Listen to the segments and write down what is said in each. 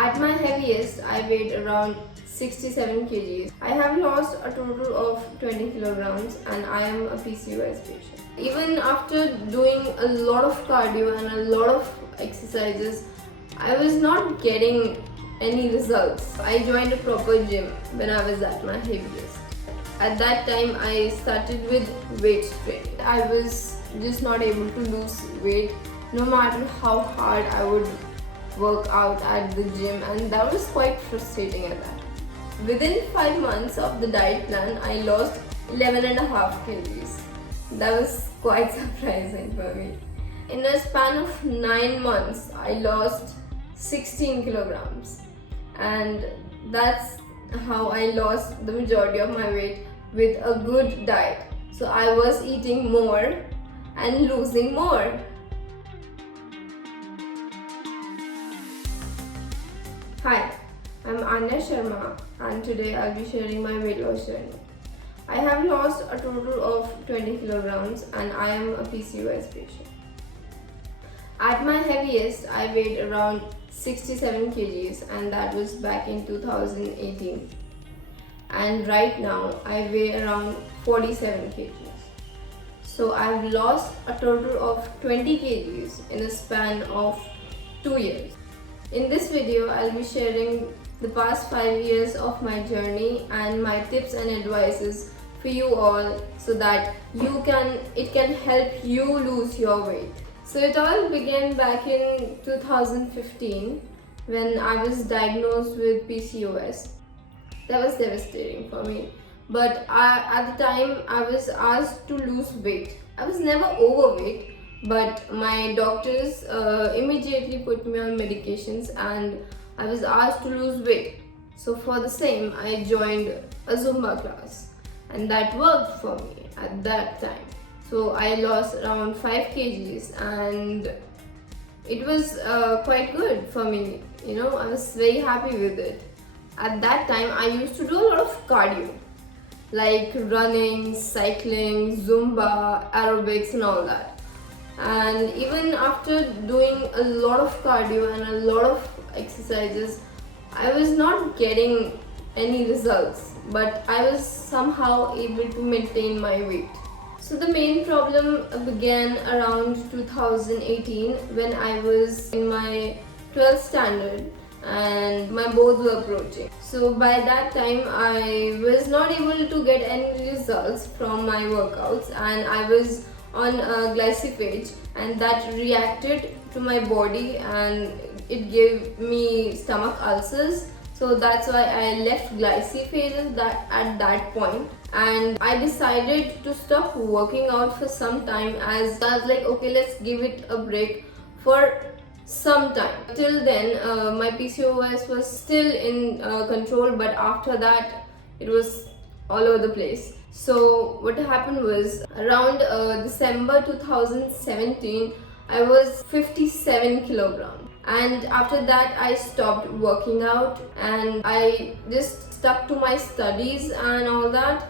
At my heaviest, I weighed around 67 kgs. I have lost a total of 20 kilograms and I am a PCOS patient. Even after doing a lot of cardio and a lot of exercises, I was not getting any results. I joined a proper gym when I was at my heaviest. At that time, I started with weight training. I was just not able to lose weight no matter how hard I would work out at the gym, and that was quite frustrating at that. Within 5 months of the diet plan, I lost 11.5 kgs. That was quite surprising for me. In a span of 9 months, I lost 16 kilograms, and that's how I lost the majority of my weight with a good diet. So I was eating more and losing more. Hi, I'm Anya Sharma and today I'll be sharing my weight loss journey. I have lost a total of 20 kilograms and I am a PCOS patient. At my heaviest, I weighed around 67 kgs and that was back in 2018. And right now, I weigh around 47 kgs. So I've lost a total of 20 kgs in a span of 2 years. In this video, I'll be sharing the past 5 years of my journey and my tips and advices for you all so that it can help you lose your weight. So it all began back in 2015 when I was diagnosed with PCOS. That was devastating for me. But at the time, I was asked to lose weight. I was never overweight, but my doctors immediately put me on medications and I was asked to lose weight. So for the same, I joined a Zumba class and that worked for me at that time. So I lost around 5 kgs and it was quite good for me. I was very happy with it. At that time, I used to do a lot of cardio, like running, cycling, Zumba, aerobics and all that. And even after doing a lot of cardio and a lot of exercises, I was not getting any results, but I was somehow able to maintain my weight. So the main problem began around 2018 when I was in my 12th standard and my boards were approaching. So by that time I was not able to get any results from my workouts and I was on glyphosate and that reacted to my body and it gave me stomach ulcers. So that's why I left glyphosate at that point and I decided to stop working out for some time as I was like, okay, let's give it a break for some time. Till then, my PCOS was still in control, but after that, it was all over the place. So what happened was around December 2017, I was 57 kilograms. And after that, I stopped working out and I just stuck to my studies and all that.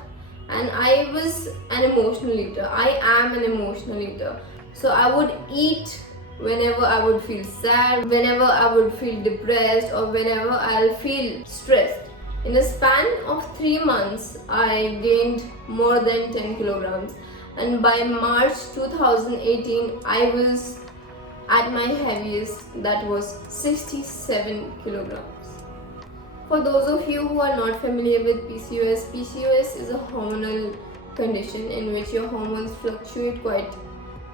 And I was an emotional eater. I am an emotional eater. So I would eat whenever I would feel sad, whenever I would feel depressed, or whenever I'll feel stressed. In a span of 3 months, I gained more than 10 kilograms. And by March 2018, I was at my heaviest, that was 67 kilograms. For those of you who are not familiar with PCOS, PCOS is a hormonal condition in which your hormones fluctuate quite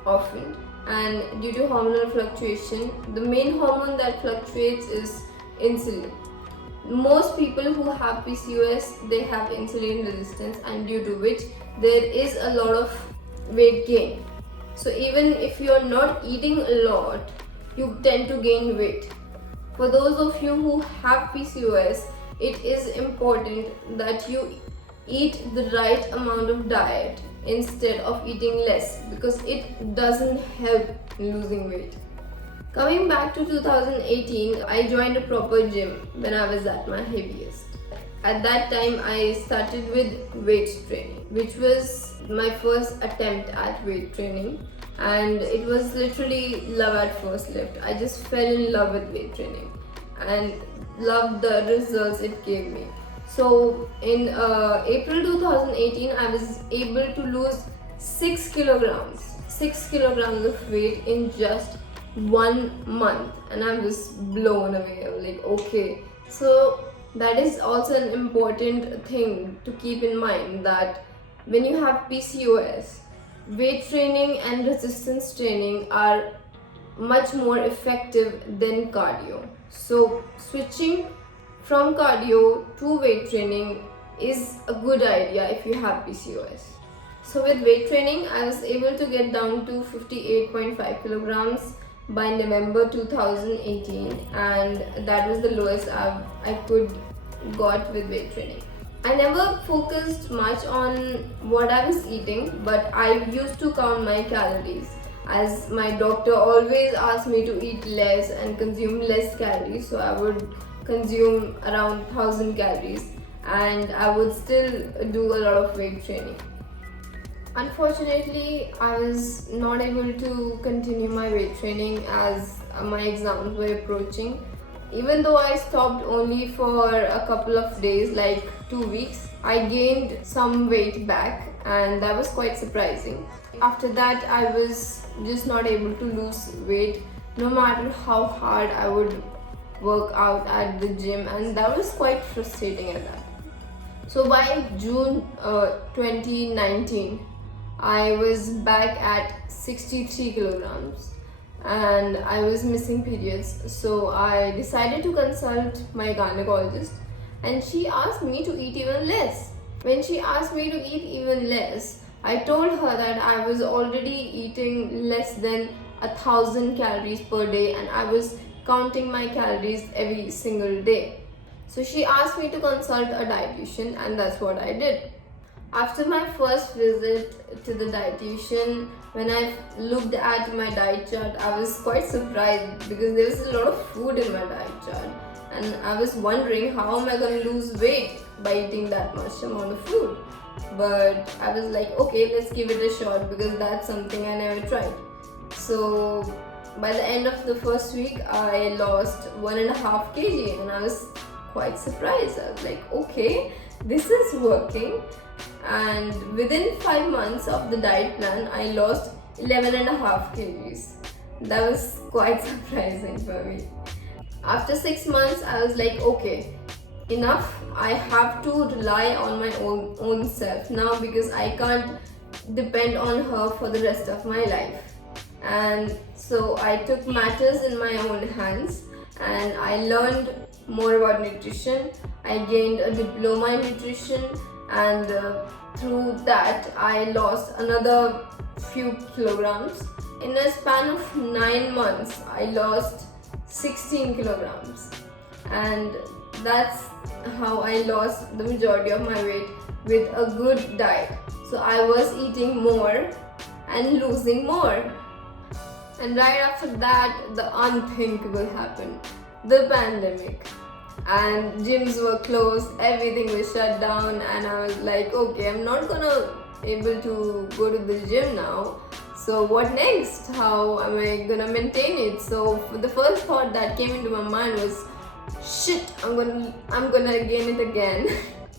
often. And due to hormonal fluctuation, the main hormone that fluctuates is insulin. Most people who have PCOS, they have insulin resistance and due to which there is a lot of weight gain. So even if you're not eating a lot, you tend to gain weight. For those of you who have PCOS, it is important that you eat the right amount of diet instead of eating less because it doesn't help in losing weight. Coming back to 2018, I joined a proper gym when I was at my heaviest. At that time, I started with weight training, which was my first attempt at weight training, and it was literally love at first lift. I just fell in love with weight training. and loved the results it gave me. So in April 2018, I was able to lose 6 kilograms, 6 kilograms of weight in just 1 month, and I was blown away. I was like, okay, so that is also an important thing to keep in mind, that when you have PCOS, weight training and resistance training are much more effective than cardio. So switching from cardio to weight training is a good idea if you have PCOS. So with weight training, I was able to get down to 58.5 kilograms by November 2018, and that was the lowest I could got with weight training. I never focused much on what I was eating, but I used to count my calories, as my doctor always asked me to eat less and consume less calories. So I would consume around 1000 calories, and I would still do a lot of weight training. Unfortunately, I was not able to continue my weight training as my exams were approaching. Even though I stopped only for a couple of days, like 2 weeks, I gained some weight back, and that was quite surprising. After that, I was just not able to lose weight no matter how hard I would work out at the gym, and that was quite frustrating at that. So by June 2019, I was back at 63 kilograms and I was missing periods. So I decided to consult my gynecologist, and she asked me to eat even less. When she asked me to eat even less, I told her that I was already eating less than 1000 calories per day, and I was counting my calories every single day. So she asked me to consult a dietitian, and that's what I did. After my first visit to the dietitian, when I looked at my diet chart, I was quite surprised because there was a lot of food in my diet chart, and I was wondering how am I going to lose weight by eating that much amount of food. But I was like, okay, let's give it a shot because that's something I never tried. So by the end of the first week, I lost 1.5 kg, and I was quite surprised. I was like, okay, this is working. And within 5 months of the diet plan, I lost 11.5 kgs. That was quite surprising for me. After 6 months, I was like, okay, enough. I have to rely on my own self now, because I can't depend on her for the rest of my life. And so I took matters in my own hands, and I learned more about nutrition. I gained a diploma in nutrition, and through that I lost another few kilograms. In a span of 9 months, I lost 16 kilograms, and that's how I lost the majority of my weight with a good diet. So I was eating more and losing more. And right after that, the unthinkable happened, the pandemic. And gyms were closed, everything was shut down, and I was like, okay, I'm not gonna able to go to the gym now. So what next? How am I gonna maintain it? So the first thought that came into my mind was, shit, I'm gonna gain it again.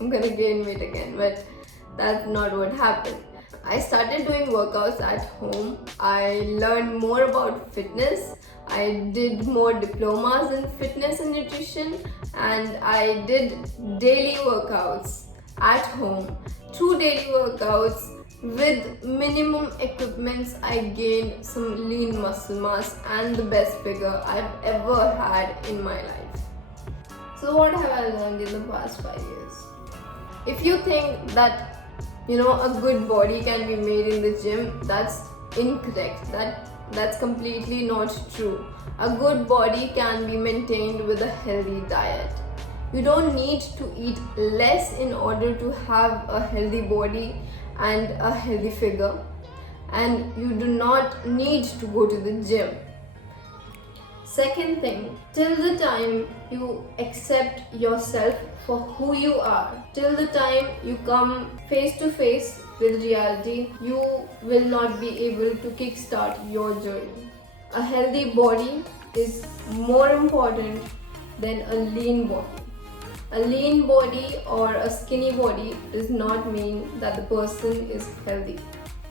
I'm gonna gain weight again. But that's not what happened. I started doing workouts at home. I learned more about fitness. I did more diplomas in fitness and nutrition, and I did daily workouts at home. Through daily workouts with minimum equipments, I gained some lean muscle mass and the best figure I've ever had in my life. So what have I learned in the past 5 years? If you think that a good body can be made in the gym, that's incorrect. That's completely not true. A good body can be maintained with a healthy diet. You don't need to eat less in order to have a healthy body and a healthy figure, and you do not need to go to the gym. Second thing, till the time you accept yourself for who you are, till the time you come face to face with reality, you will not be able to kickstart your journey. A healthy body is more important than a lean body. A lean body or a skinny body does not mean that the person is healthy.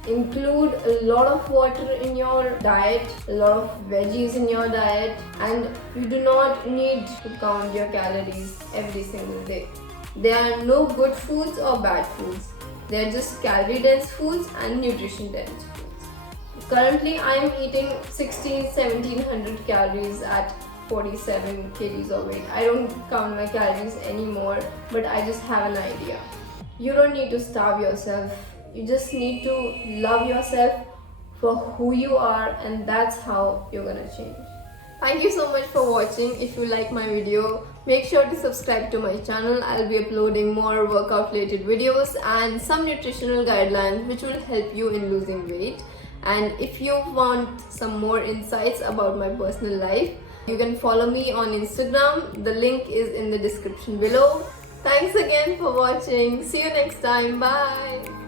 Include a lot of water in your diet, a lot of veggies in your diet, and you do not need to count your calories every single day. There are no good foods or bad foods. They are just calorie dense foods and nutrition dense foods. Currently, I am eating 1700 calories at 47 kgs of weight. I don't count my calories anymore, but I just have an idea. You don't need to starve yourself. You just need to love yourself for who you are, and that's how you're gonna change. Thank you so much for watching. If you like my video, make sure to subscribe to my channel. I'll be uploading more workout related videos and some nutritional guidelines which will help you in losing weight. And if you want some more insights about my personal life, you can follow me on Instagram. The link is in the description below. Thanks again for watching. See you next time. Bye.